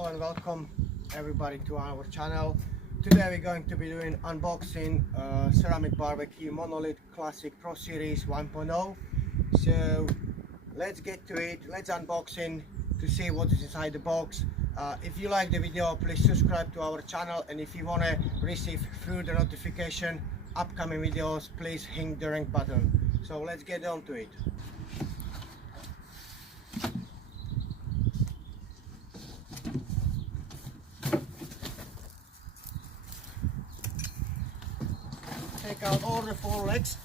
Hello and welcome everybody to our channel. Today we're going to be doing unboxing ceramic barbecue Monolith Classic Pro Series 1.0. So let's get to it. Let's unboxing to see what is inside the box. If you like the video, please subscribe to our channel, and if you want to receive further notification upcoming videos, please hit the ring button. So let's get on to it. Take out all the 4 legs.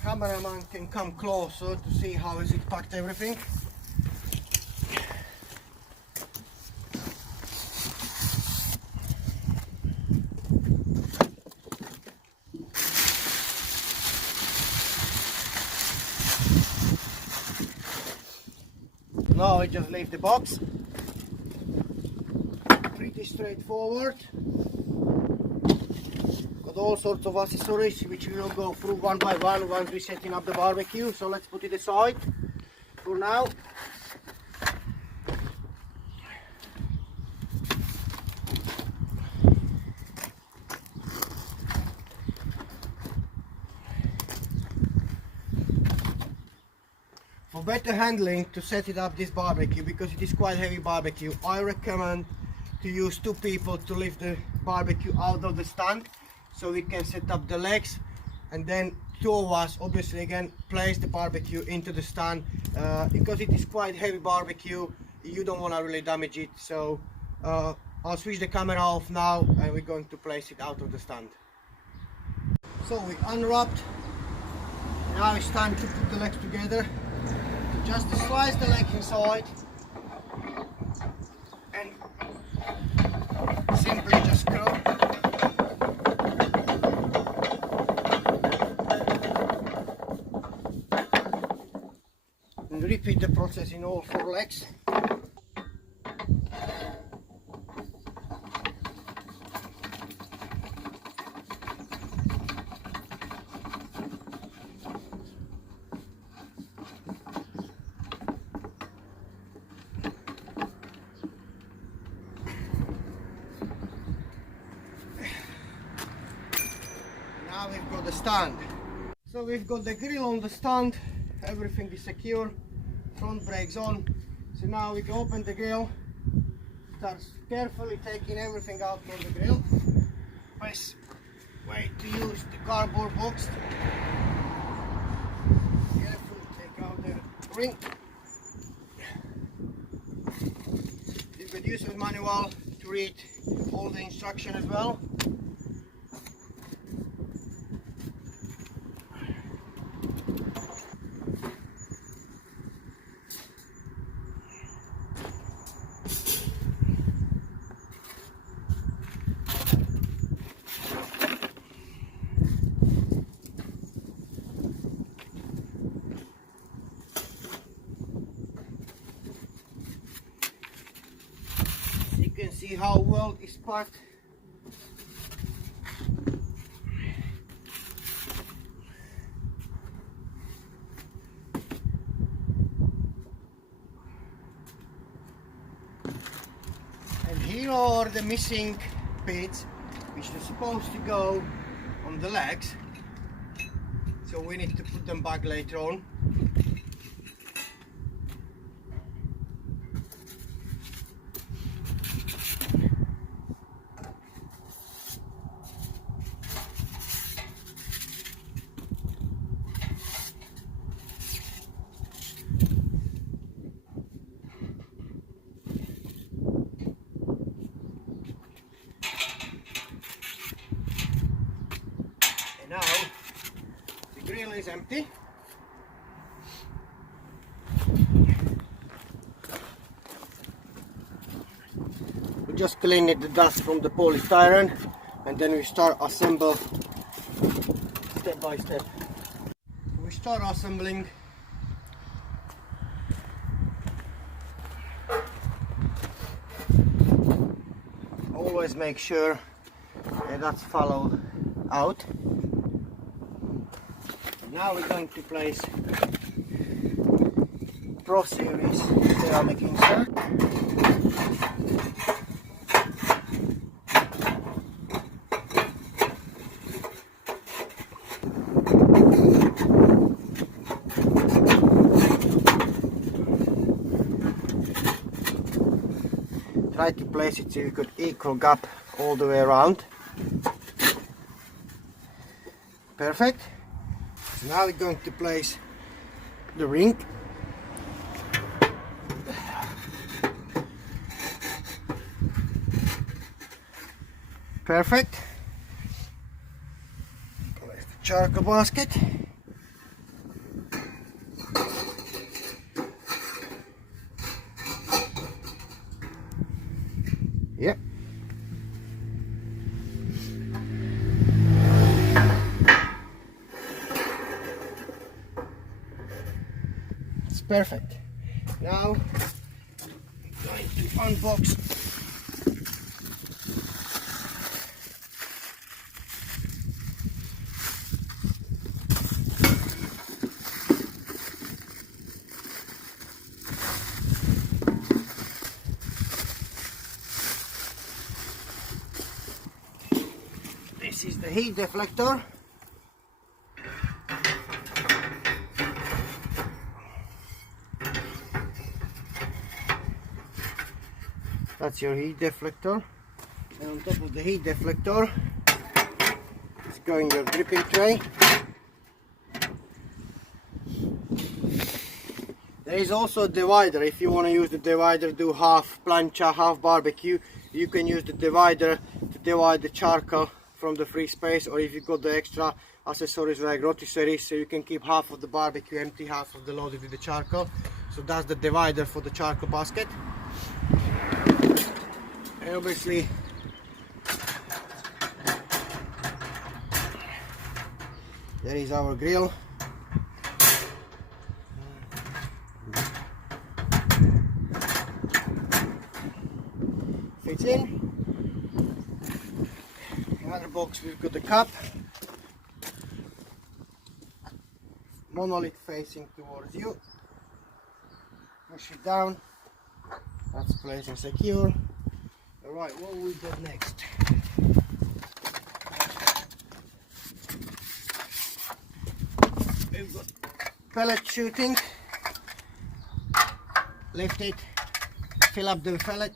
Cameraman can come closer to see how is it packed everything. Now I just leave the box. Pretty straightforward. Got all sorts of accessories which we will go through one by one once we're setting up the barbecue. So let's put it aside for now. For better handling to set it up this barbecue, because it is quite heavy barbecue, I recommend to use 2 people to lift the barbecue out of the stand, so we can set up the legs, and then 2 of us obviously again place the barbecue into the stand. Because it is quite heavy barbecue, you don't want to really damage it. So I'll switch the camera off now and we're going to place it out of the stand. So we unwrapped. Now it's time to put the legs together. Just slice the leg inside and simply just screw. And repeat the process in all 4 legs. Now we've got the stand. So we've got the grill on the stand, everything is secure, front brakes on. So now we can open the grill, start carefully taking everything out from the grill. Best way to use the cardboard box. Carefully take out the ring. You could use the manual to read all the instructions as well. You can see how well it's packed. And here are the missing bits which are supposed to go on the legs, so we need to put them back later on. Now the grill is empty. We just clean the dust from the polystyrene, and then we start assemble step by step. We start assembling. Always make sure that's followed out. Now we're going to place Pro Series ceramic insert. Try to place it so you got equal gap all the way around. Perfect. So now we're going to place the ring. Perfect. Place the charcoal basket. Yep. It's perfect. Now I'm going to unbox this is the heat deflector. That's your heat deflector. And on top of the heat deflector is going your dripping tray. There is also a divider. If you want to use the divider, do half plancha, half barbecue, you can use the divider to divide the charcoal from the free space, or if you got the extra accessories like rotisserie, so you can keep half of the barbecue empty, half of the loaded with the charcoal. So that's the divider for the charcoal basket. And obviously there is our grill. Fits in. Another box, we've got the cup. Monolith facing towards you. Push it down. That's placed and secure. Alright, what we got next? We've got pellet shooting. Lift it, fill up the pellet,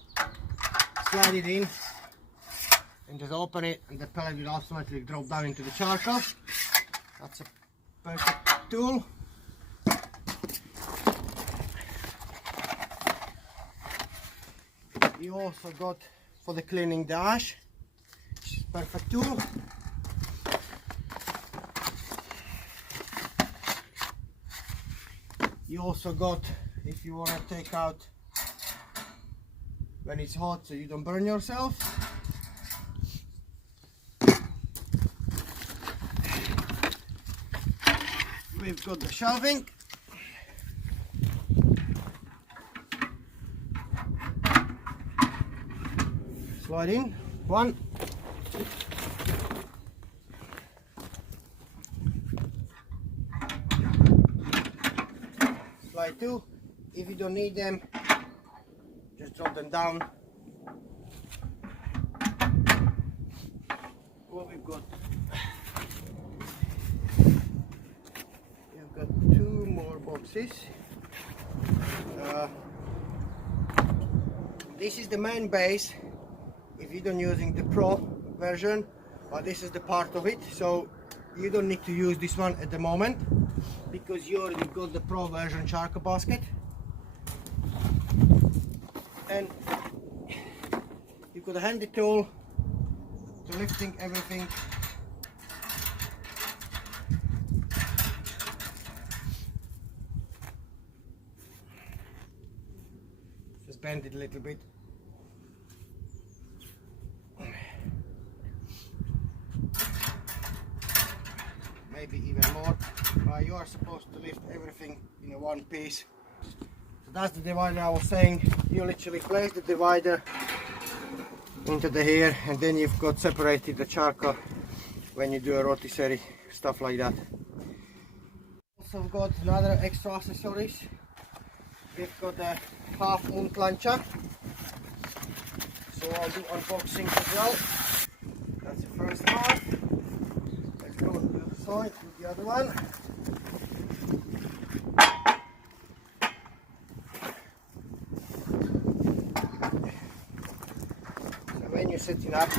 slide it in, and just open it, and the pellet will automatically drop down into the charcoal. That's a perfect tool. You also got for the cleaning the ash, which is a perfect tool. You also got, if you want to take out when it's hot so you don't burn yourself. We've got the shelving. Slide in, one. Slide two. If you don't need them, just drop them down. What we've got? We've got two more boxes. This is the main base if you don't using the Pro version, but this is the part of it, so you don't need to use this one at the moment because you already got the Pro version charcoal basket. And you've got a handy tool to lifting everything. Just bend it a little bit. Maybe even more. You are supposed to lift everything in a one piece. So that's the divider I was saying. You literally place the divider into the here, and then you've got separated the charcoal when you do a rotisserie, stuff like that. Also got another extra accessories. We've got a half moon plancha, so I'll do unboxing as well. That's the first half. Let's go to the other side with the other one. So when you're setting up,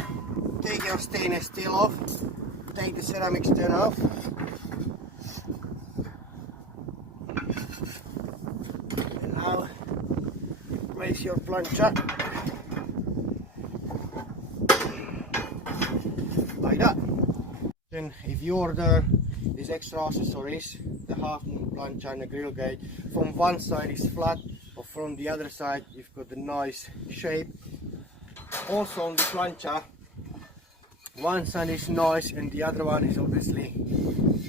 take your stainless steel off, take the ceramic stone off. And now place your plancha like that. Then if you order these extra accessories, the half moon plancha and the grill grate, from one side is flat, or from the other side you've got the nice shape. Also on the plancha, one side is nice and the other one is obviously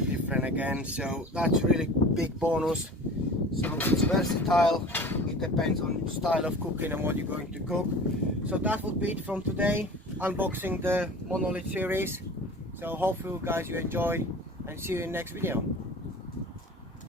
different again, so that's really big bonus. So it's versatile, it depends on style of cooking and what you're going to cook. So that would be it from today, unboxing the Monolith series. So hopefully guys you enjoy, and see you in the next video.